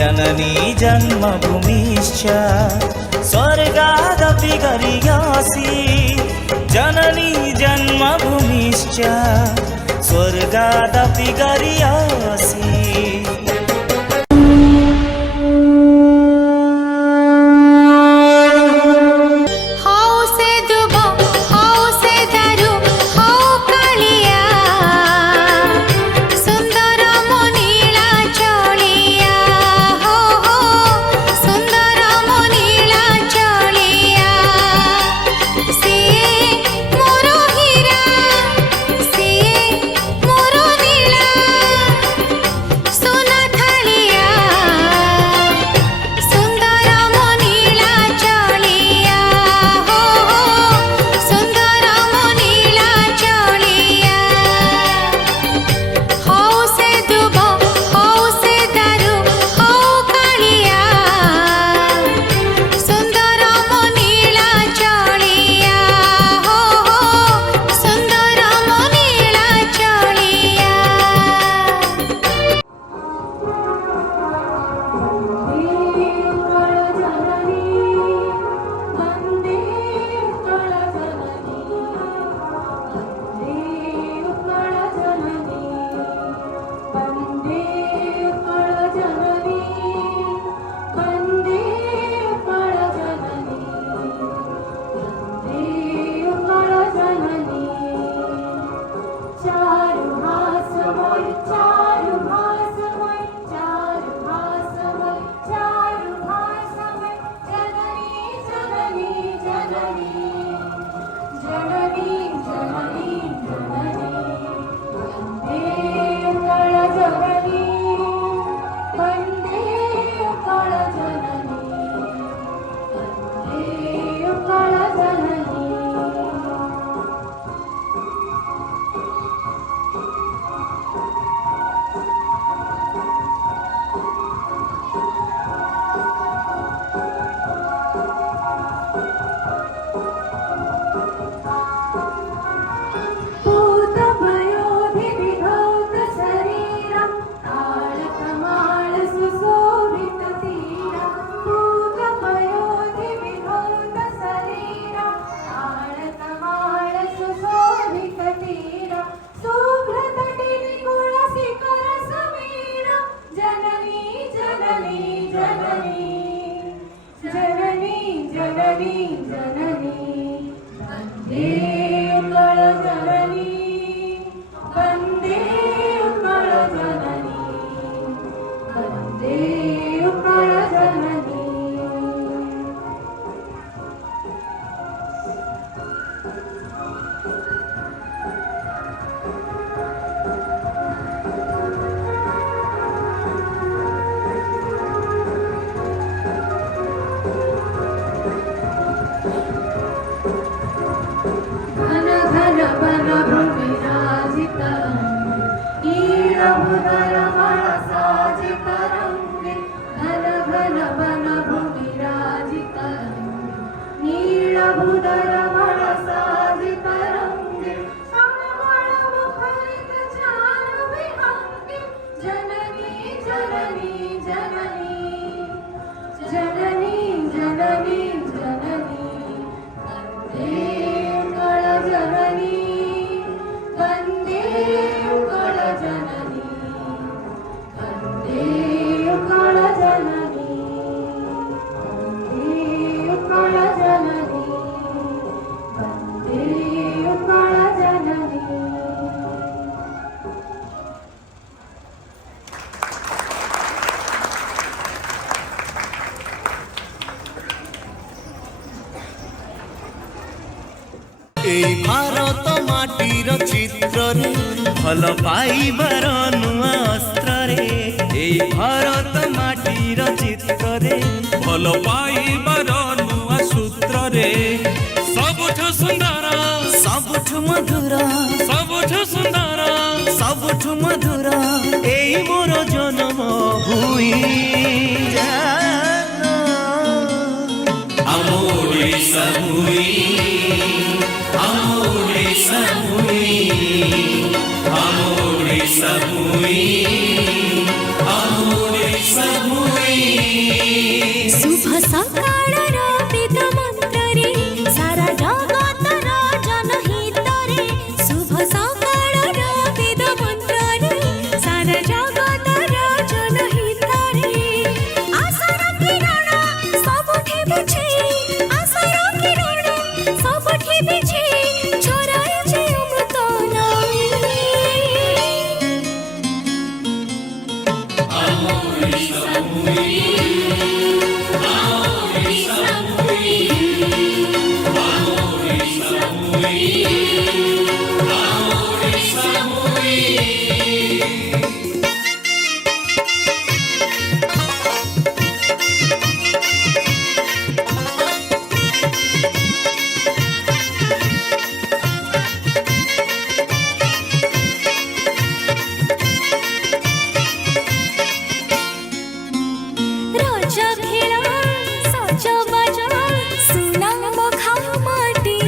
जननी जन्मभूमिश्च स्वर्गादपि गरीयसी जननी जन्मभूमिश्च स्वर्गादपि गरीयसी भारत माटीर चित्र रे भल पाइबार नुआ अस्त्र रे भारत माटीर चित्र रे भल पाइबार नुआ सूत्र रे सबुठु सुंदर सबुठु मधुर सबुठु सुंदर सबुठु मधुर एई मोर जन्म हुई जानो आमोरे सहुई आमोरे सहुई आमोरे सहुई आमोरे सहुई शुभ सकाळर वेद मन्त्रे सारा जगतर जनहितरे शुभ सकाळर वेद मन्त्रे सारा जगतर जनहितरे आशार किरण सबुठे बिछे आशार किरण सबुठे बिछे छराइछे अमृत नमी राजा खेला सजा बजा सुना मखा माटी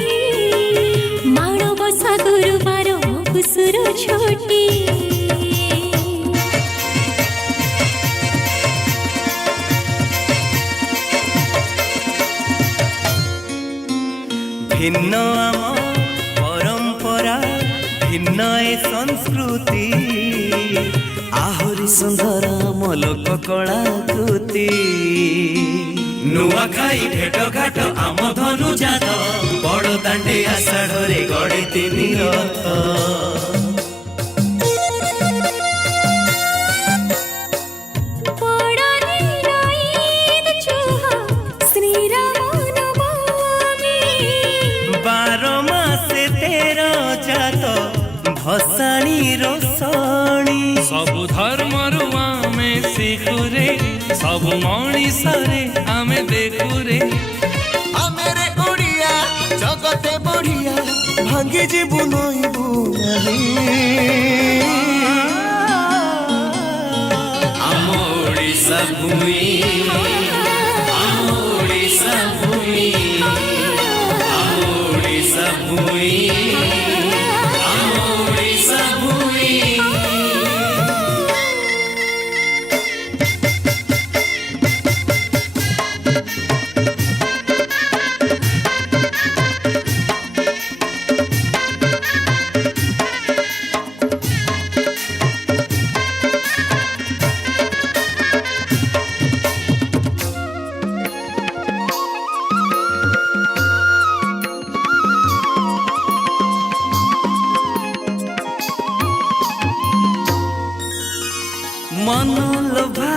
माणबसा गुरुबार कुसुर छोटी ভিন্ন আম পরম্পরা ভিন্ন এ সংস্কৃতি আহুরি সুন্দর আম লোক কলাকৃতি নুয়াখাই ভেট ঘাট আম ধনু জাত বড় দাণ্ডে আষাঢ়রে গড়ে তিনি রথ পড়ানি রাইদ চুহা শ্রীরাম নবমী 12 মাসে 13 জাত ভসাণী রসণী ସବୁ ଧର୍ମରୁ ଆମେ ଶିଖୁରେ ସବୁ ମଣିଷରେ ଆମେ ଦେଖୁରେ আমেরে ওড়িয়া জগতে বড়িয়া ভাঙ্গি ଯିବୁ নইবু ନାହିଁ ଆମ ଓଡ଼ିଶା ଭୂମି ଆମ ଓଡ଼ିଶା ଭୂମି ଆମ ଓଡ଼ିଶା ଭୂମି ଆମ ଓଡ଼ିଶା ଭୂମି মনলোভা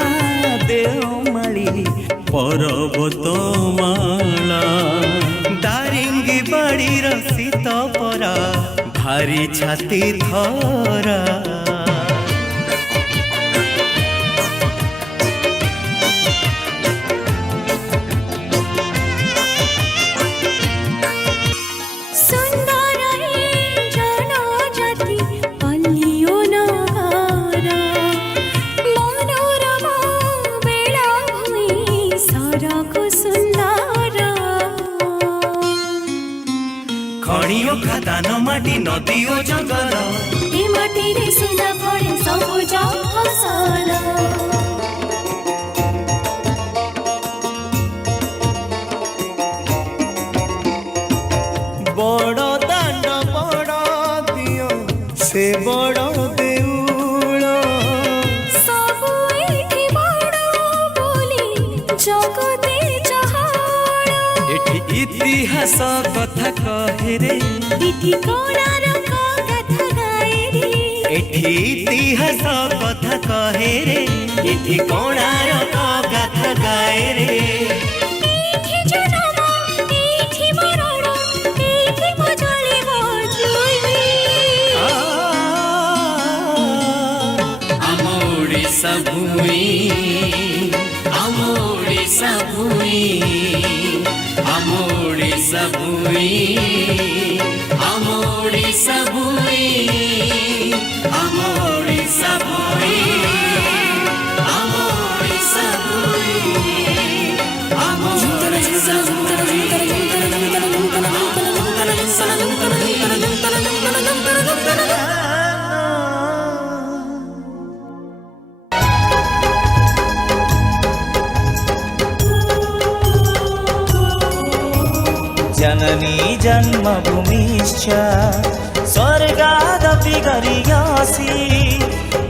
দেওমাଳି পর্বত মালা দারিঙ্গি বাড়ির শীত পরা ভারি ছাতি ধরা সুন্দর জনজাতি পল্লিও নগর মনোরম বেলাভূমি সড়ক সুন্দর খনি ও খাদান মাটি নদী ও জঙ্গল এ মাটিরে সুন্দর ফলে সবুজ ফসল বড় দাণ্ড বড় দিও সে বড় দেউল সবু এটি বড় বলি জগতে চহল এটি ইতিহাস কথা কহেরে এটি কোণারক কথা গায়ে রে এটি ইতিহাস কথা কহেরে এটি কোণারক কথা গায়ে রে এইঠি জনম এইঠি মরণ এইঠি মজলিব জুই ଆମ ଓଡ଼ିଶା ଭୂମି ଆମ ଓଡ଼ିଶା ଭୂମି ଆମ ଓଡ଼ିଶା ଭୂମି ଆମ ଓଡ଼ିଶା ଭୂମି ଆମ ଓଡ଼ିଶା ଭୂମି ଆମ ଓଡ଼ିଶା ଭୂମି ଆମ ଓଡ଼ିଶା जननी जन्मभूमिश्च स्वर्गादपि गरीयसी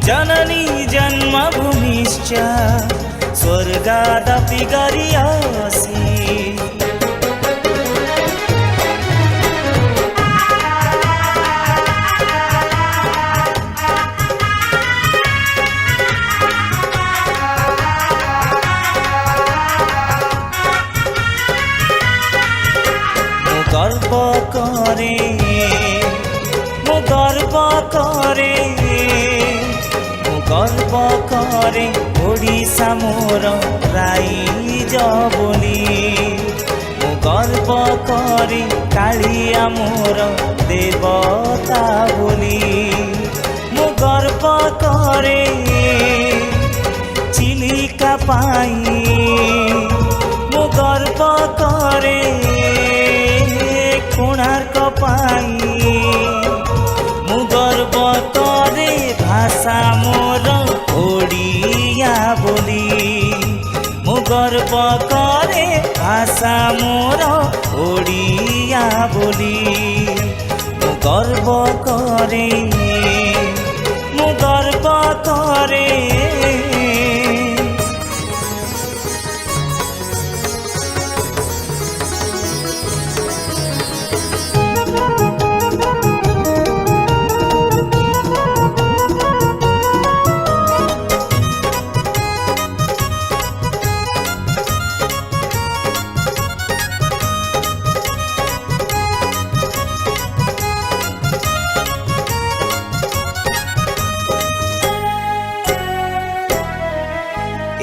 जननी जन्मभूमिश्च स्वर्गादपि गरीयसी गर्व करे मो गर्व करे मो गर्व करे ओडिशा मोर राइज बोली मो गर्व करे कालिया मोर देवता बोली मो गर्व करे चिलिका पाई मो गर्व करे कोणार्क पाई मु गर्व करे भाषा मोर ओडिया बोली मु गर्व करे भाषा मोर ओडिया बोली मु गर्व करे मु गर्व करे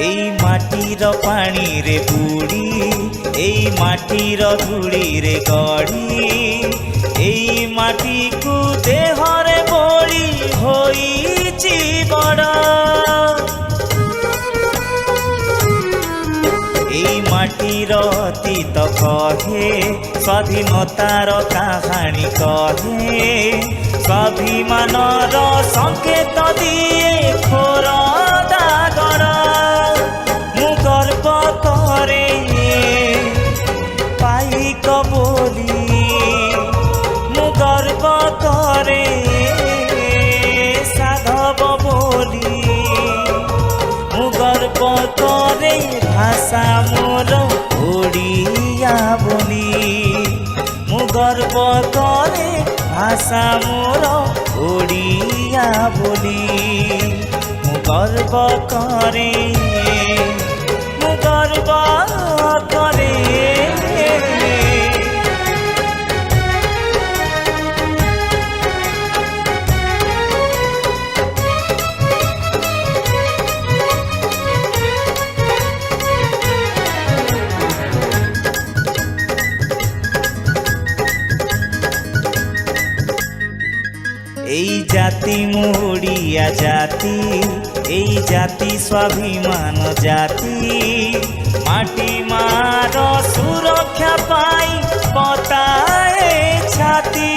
এই মাটির পানি রে বুড়ি এই মাটির ধুড়ি রে গড়ি এই মাটিকু দেহরে বড়ি হইছি বড় এই মাটির অতীত কহে স্বাধীনতার কাহাণী কহে স্বাভিমানর সংকেত দিয়ে খোরদা গড় মু গর্ব করে পাইক বলি মু গর্ব করে সাধব বলি মু গর্ব করে ভাষা মোর ওড়িয়া বলি মু গর্ব করে ভাষা মোর ওড়িয়া বলি মু গর্ব করে মু গর্ব করে এই জাতি মোড়িয়া জাতি এই জাতি স্বাভিমান জাতি মাটি মার সুরক্ষা পাই পতায়ে ছাতি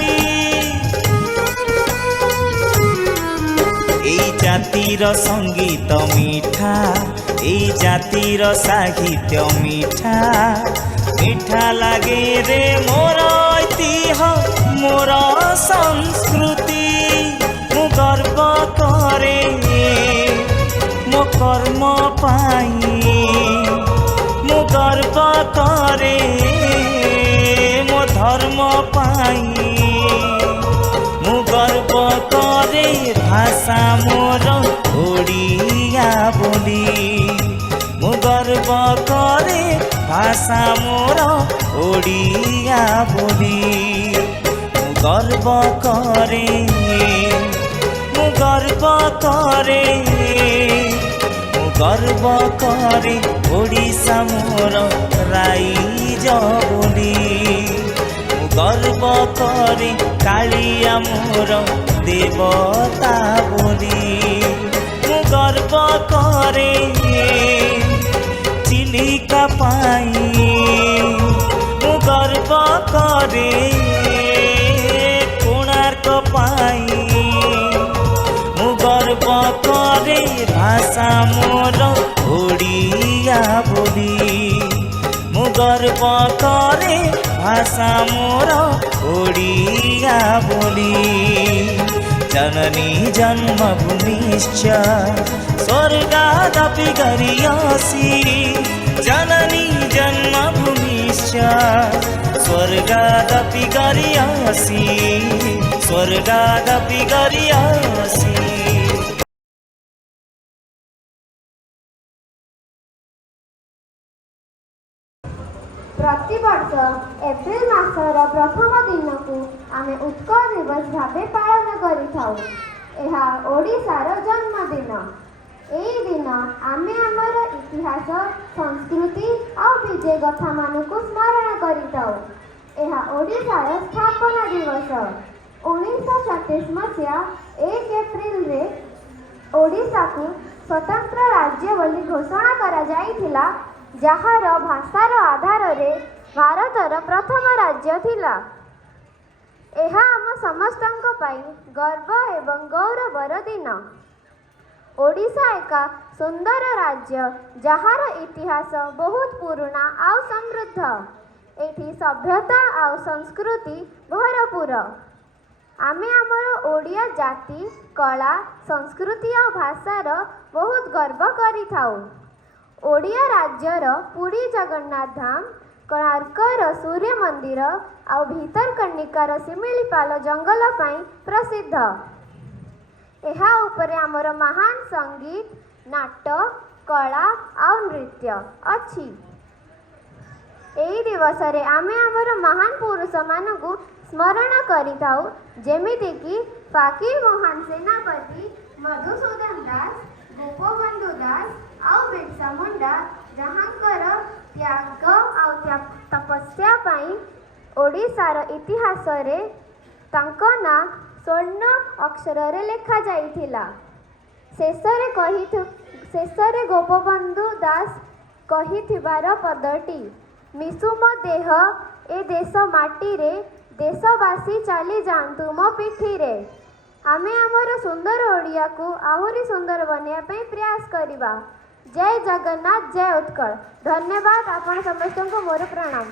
এই জাতির সঙ্গীত মিঠা এই জাতির সাহিত্য মিঠা মিঠা লাগে রে মোর ঐতিহ্য মোর সংস্কৃতি মু গর্ব করে মো কর্ম পাই মু গর্ব করে মো ধর্ম পাই মু গর্ব করে ভাষা মোর ওড়িয়া বলি মু গর্ব করে ভাষা মোর ওড়িয়া বলি মু গর্ব করে মু গর্ব করে মু গর্ব করে ওড়িশা মোর রাইজ বলি মু গর্ব করে কালিয়া মোর দেবতা বলি মু গর্ব করে চিলিকা পাই মু গর্ব করে কোଣାର୍କ পাই মু গর্ব করে ভাষা মোর ওড়িয়া বলি মু গর্ব করে ভাষা মোর ওড়িয়া বলি জননী জন্মভূমিশ্চ স্বর্গাদপি গরিয়সি জননী জন্মভূমিশ্চ স্বর্গাদপি গরিয়সি স্বর্গাদপি গরিয়সি। प्रतिवर्ष एप्रिल मासर प्रथम दिन को आमे उत्कल दिवस भावे पालन करिथाउ। एहा ओडिशार जन्मदिन। एई दिन आमे आमर इतिहास संस्कृति और विजय गाथा मानकु स्मरण करिथाउ। एहा ओडिशार स्थापना दिवस 1937 मसीहा 1 एप्रिल रे ओडिशा को स्वतंत्र राज्य बोली घोषणा करा जाइथिला, जहार भाषार आधार रे भारतर प्रथम राज्य थिला। एहा आम समस्तंक पई गर्व एवं गौरवर दिन। ओडिशा एक सुंदर राज्य जहार इतिहास बहुत पुराना आउ समृद्ध। एठी सभ्यता आउ संस्कृति भरपूर। आमे आमर ओडिया जाति कला संस्कृति और भाषार बहुत गर्व करिथाउ। ओडिया राज्यर पुरी जगन्नाथ धाम, कोणार्कर सूर्य मंदिर और भीतरकनिकार शिमिलीपाल जंगल पाई प्रसिद्ध। एहा उपरे आमर महान संगीत नाटक कला और नृत्य अछि। एही दिवस रे आमे आमर महान पुरुष मानकु स्मरण करिथाउ, जेमिति कि फकीर मोहन सेनापति, मधुसूदन दास, गोपबंधु दास और बिरसा मुंडा, जहांकर त्याग और तपस्या पाई ओडिशार इतिहास रे तांको ना स्वर्ण अक्षर रे लिखा जाइथिला। शेषरे गोपबंधु दास कहिथिबार पदटी मिसुम देह ए देश माटी रे देशवासी चली जातु मो पिठी रे। आमे आमर सुंदर ओडिया को आहुरी सुंदर बनिया पे प्रयास करिबा। जय जगन्नाथ, जय उत्कल। धन्यवाद। आपण समस्त को मोर प्रणाम।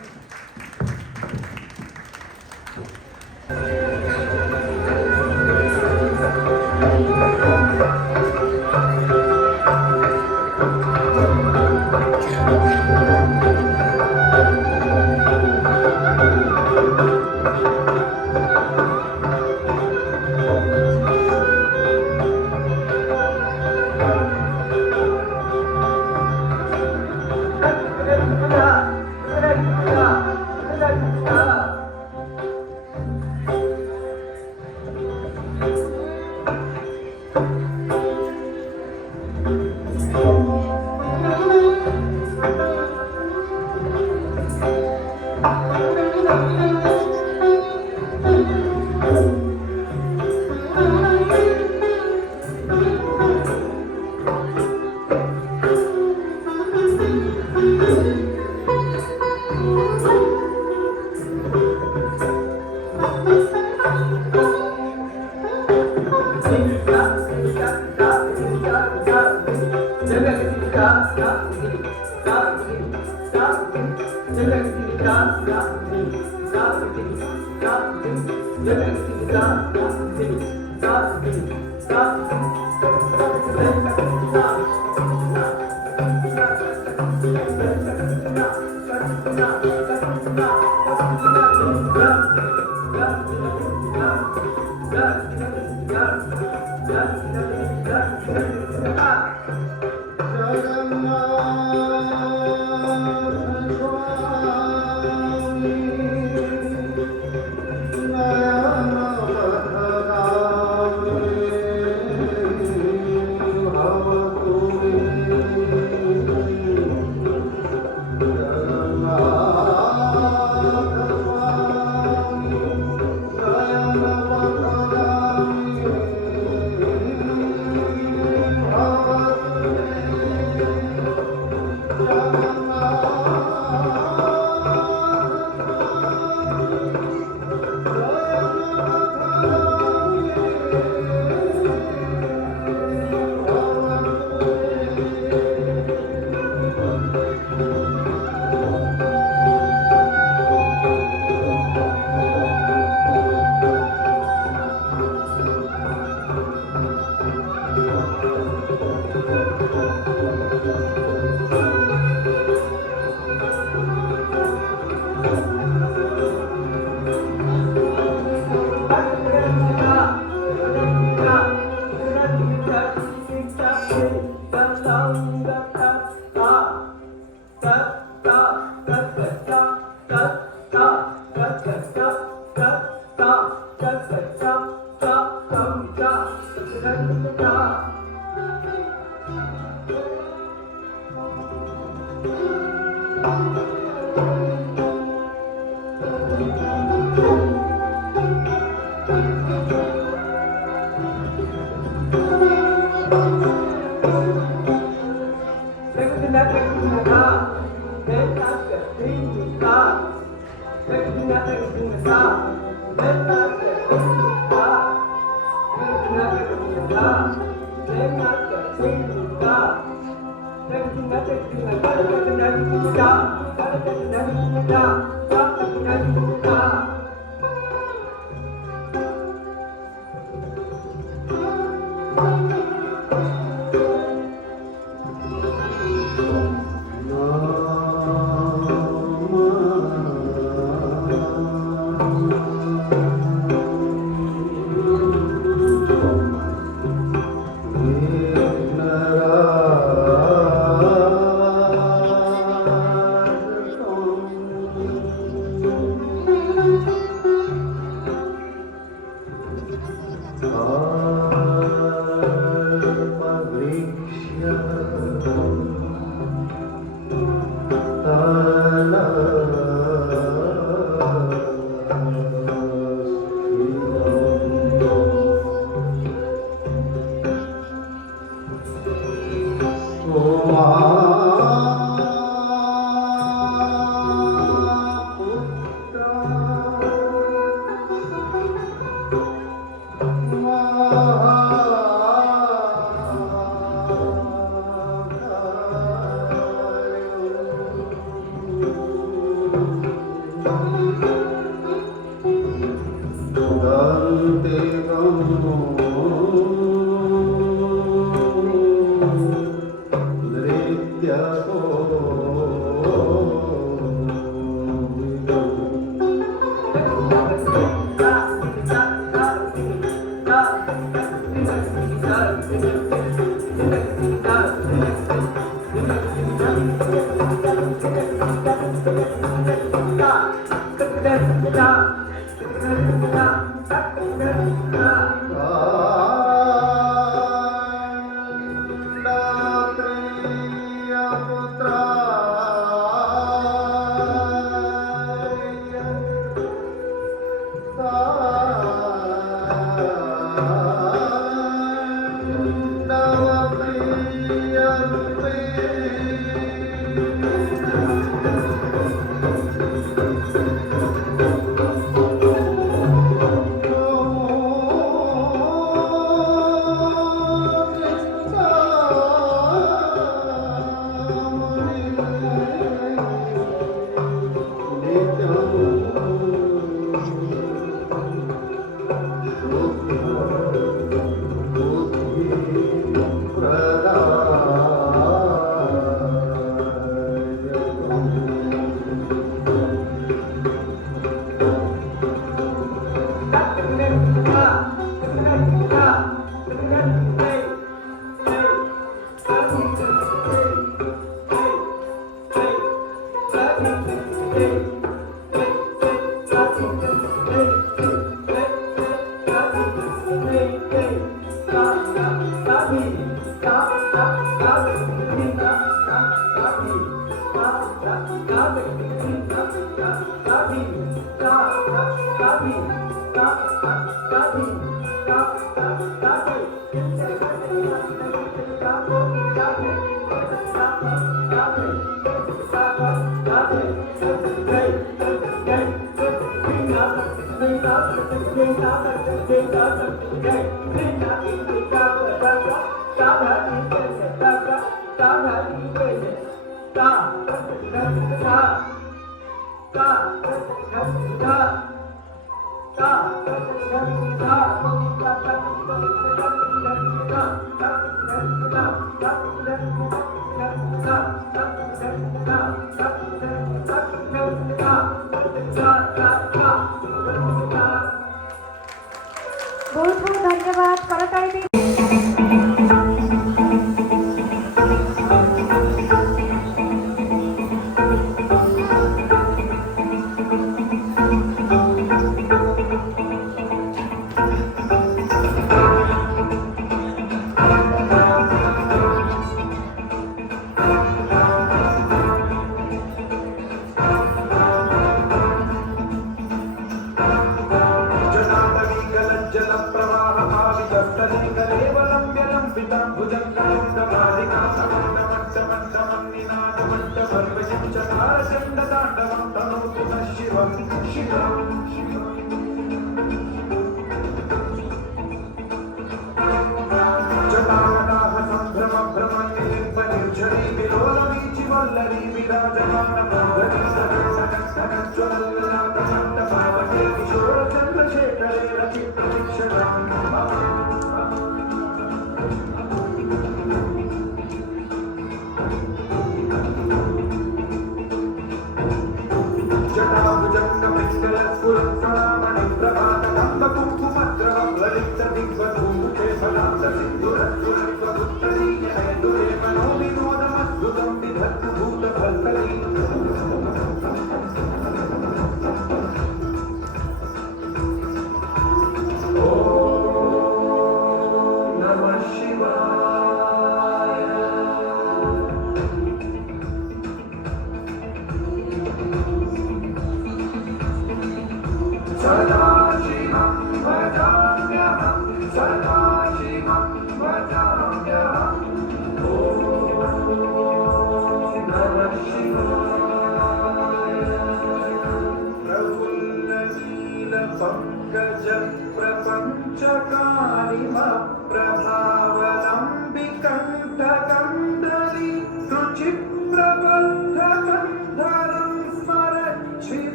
बहुत बहुत धन्यवाद करताली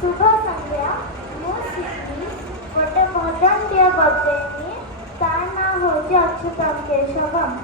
शुभ संध्या मो सिद्धि गोटे भजन दिया बजेनी तार ना होची अच्युतम केशवम।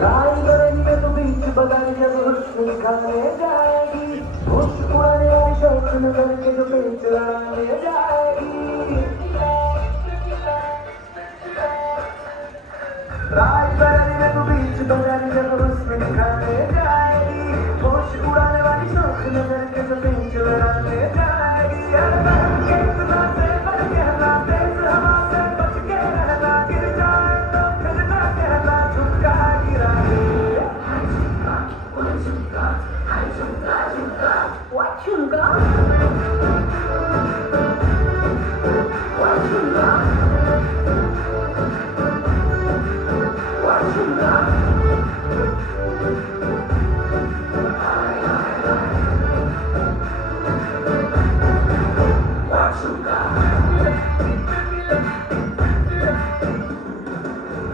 रायगढ़ में तो बीच बगान जब हुस्न खाने जाएगी, होश उड़ाने वाली शौक नजर के जो पेच लड़ाने जाएगी। रायगढ़ में तो बीच बगान जब हुस्न खाने जाएगी, होश उड़ाने वाली शौक नजर के जो पेच लड़ाने जाएगी। इतना से बच कहना, तेज हवा से बच के रहना, गिर जाए तो फिर ना कहना झुमका गिरा दे। What झुमका?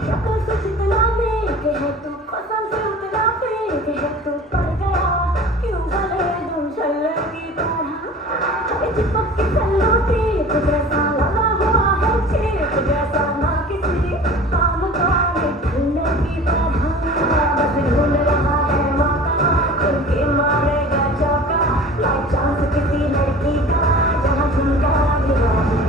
शक्ल से जितना नेक है तू, कसम से उतना फेक है तू, पर गया क्यों गले तुम छल्ले की तरह। कभी चिपक के चलो टेप जैसा, लगा हुआ है चेप जैसा, ना किसी काम का निकलने की तरह। बस ढूंढ रहा है मौका, खुल के मारेगा चौका, लाइक चांस किसी लड़की का जहाँ झुमका गिरा दे।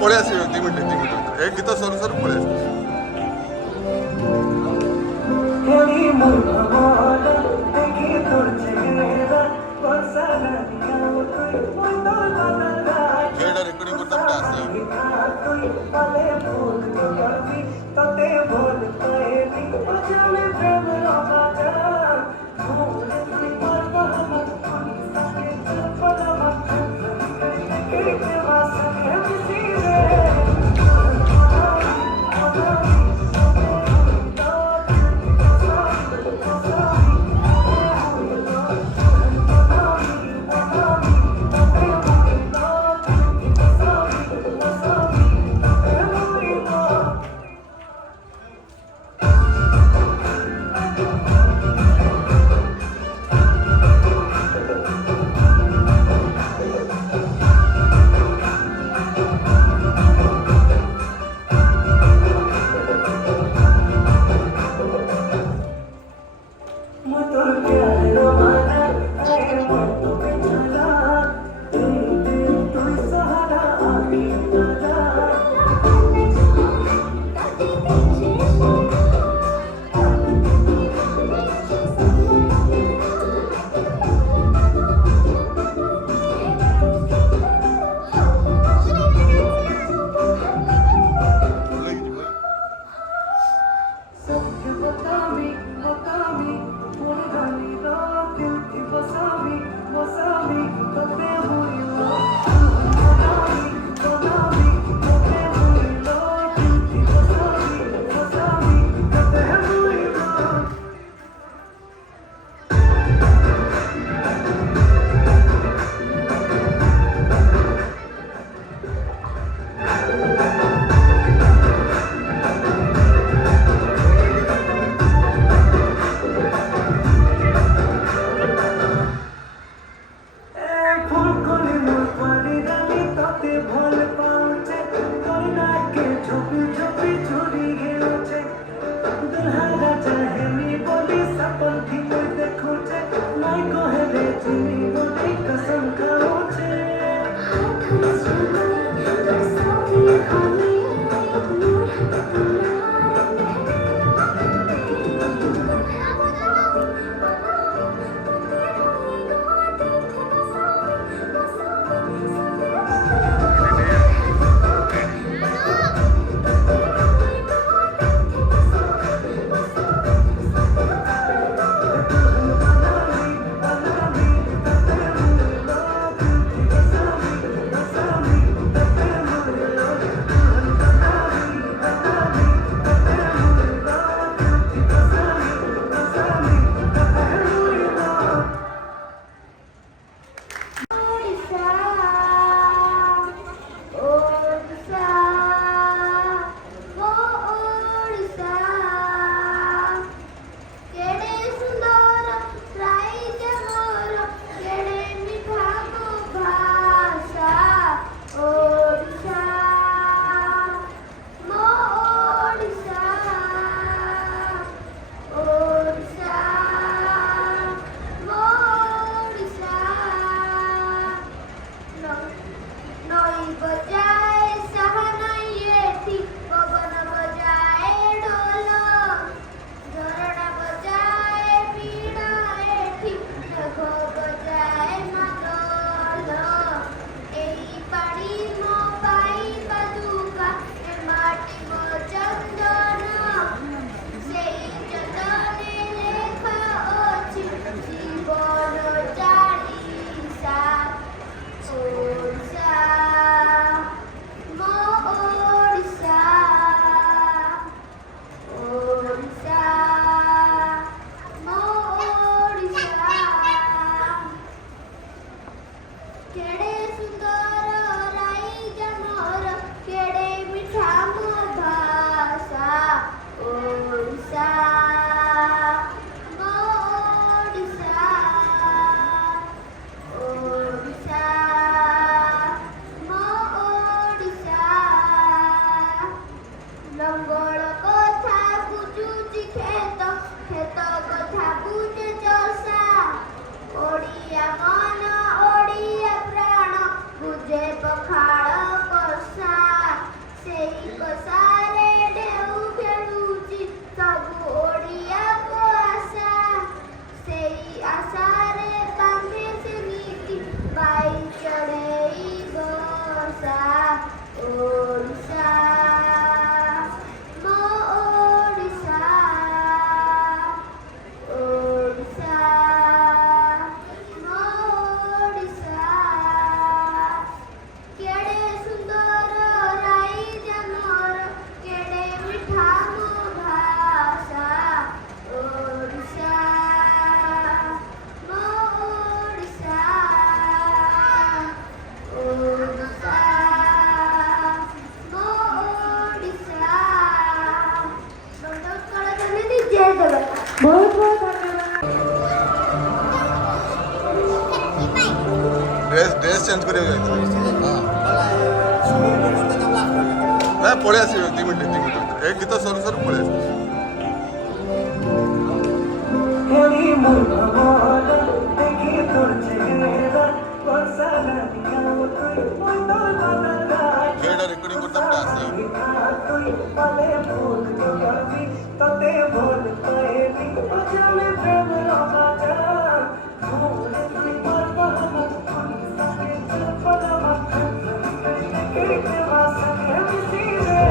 ପଳେଇ ଆସିବେ 2 ମିନିଟ୍ ଭିତରେ ଏ ଗୀତ ସରୁ ସରୁ ପଳେଇ ଆସିବେ तेरी मुर्बान देखी तोर चेहरा बसा रहिया कोई तो लगा ଏଇଟା ରେକର୍ଡିଂ କରିତେ ଗୋଟେ ଆସିବ कोई पले फूल कभी तते बोल पाएगी बचा में प्रेम रोना जा भूल सी बात हम सारे पलवा के वास्ते किसी रे ପଖାଳ କଷା ଭାଷା ଓଡ଼ିଶା ମୋ ଓଡ଼ିଶା ଓଡ଼ିଶା ମୋ ଓଡ଼ିଶା କେଡ଼େ ସୁନ୍ଦର ରାଇଜ ମୋର କେଡ଼େ ମିଠା ମୋ ଭାଷା ଓଡ଼ିଶା ମୋ ଓଡ଼ିଶା ଓଡ଼ିଶା ମୋ ଓଡ଼ିଶା ଦଣ୍ଡକଳ ଧନ୍ୟବାଦ ଜୟ ଜଗନ୍ନାଥ ବହୁତ ବହୁତ ଡ୍ରେସ୍ ଚେଞ୍ଜ କରିବାକୁ ଯାଇଥିଲି ନା ପଳେଇ ଆସିବେ 2 ମିନିଟ୍ ଏ ଗୀତ ସରୁ ସରୁ ପଳେଇ ଆସିବେ ଏଇ ମୂର୍ଖ ମନ ଦେଖି তোর চেহারা বর্ষা লাগিয়া তুই ওই তোর বানাটা এটা রেকর্ডিং করতাম এটা আসে তুই পালে ভুল করবি তোতে ভুল পাইনি বুঝালে প্রেম রাজা ভুল তুই পারবা আমার ফুল সাথে চলপনা মাথা কে ভাষা মিশি রে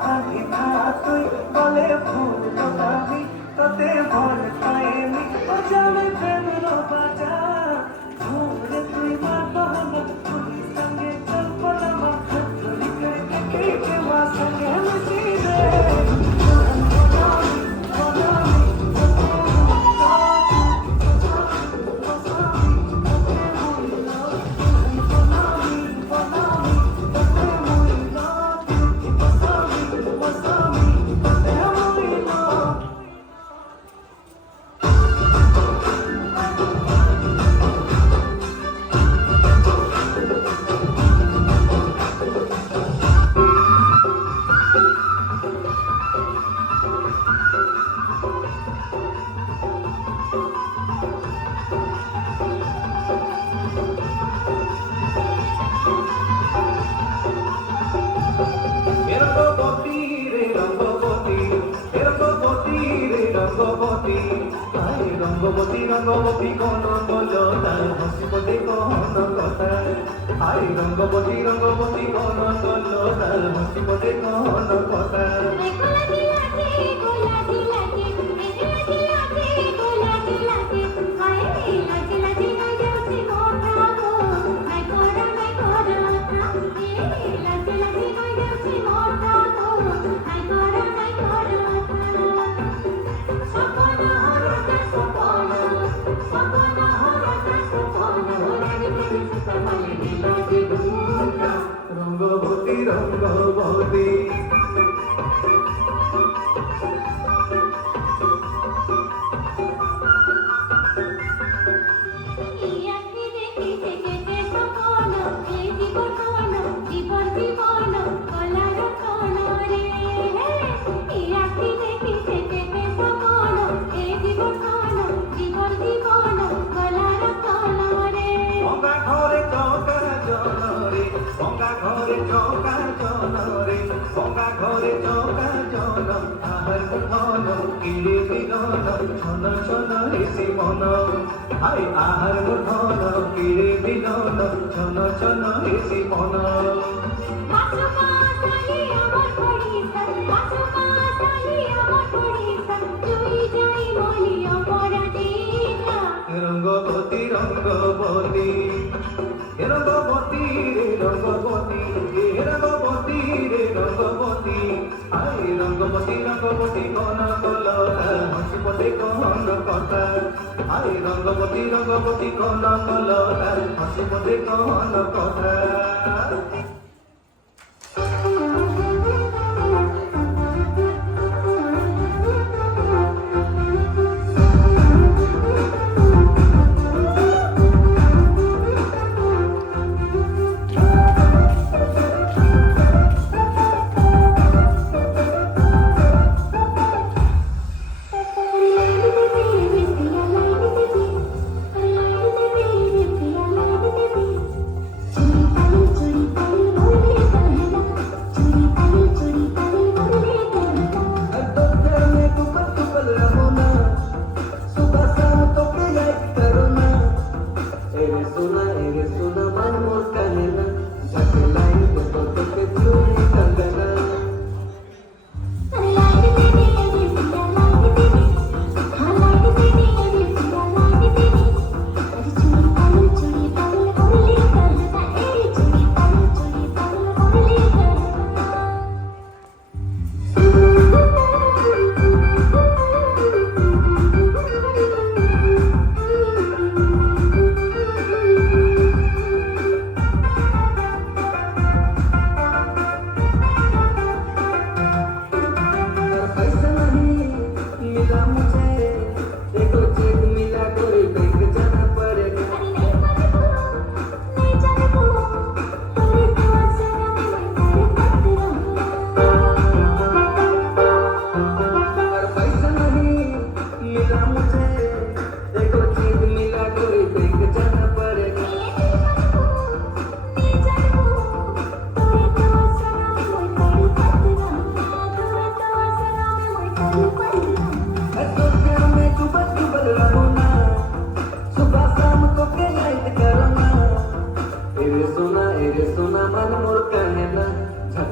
বাঁধি না তুই বলে ভুল আমি তোতে ভর পাইনি ও জানে প্রেমের বাজা ধরে তুই মা বাবা তুই সঙ্গে চল পলামা ধরি করে কে মা সঙ্গে মিশি রে রঙ্গবতী রঙ্গবতী কোন বলো তার হাসি বলে কোন কথা আই রঙ্গবতী রঙ্গবতী কোন বলো তার হাসি বলে কোন কথা রঙ্গবতী রঙ্গবতী ঘরে চৌকা জনরে গঙ্গা ঘরে চৌকা জন আহার মন কিরে বিগন ছন ছন হেসি মন আই আহার মন কিরে বিগন ছন ছন হেসি মন রঙ্গবতী রঙ্গবতী রঙ্গবতী রে রঙ্গবতী রঙ্গবতী রে রঙ্গবতী আই রঙ্গবতী রঙ্গবতী কোন বলো হাসি বলে কোন কথা আই রঙ্গবতী রঙ্গবতী কোন বলো হাসি বলে কোন কথা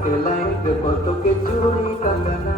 के लाइन के पतों के चूड़ी कंगना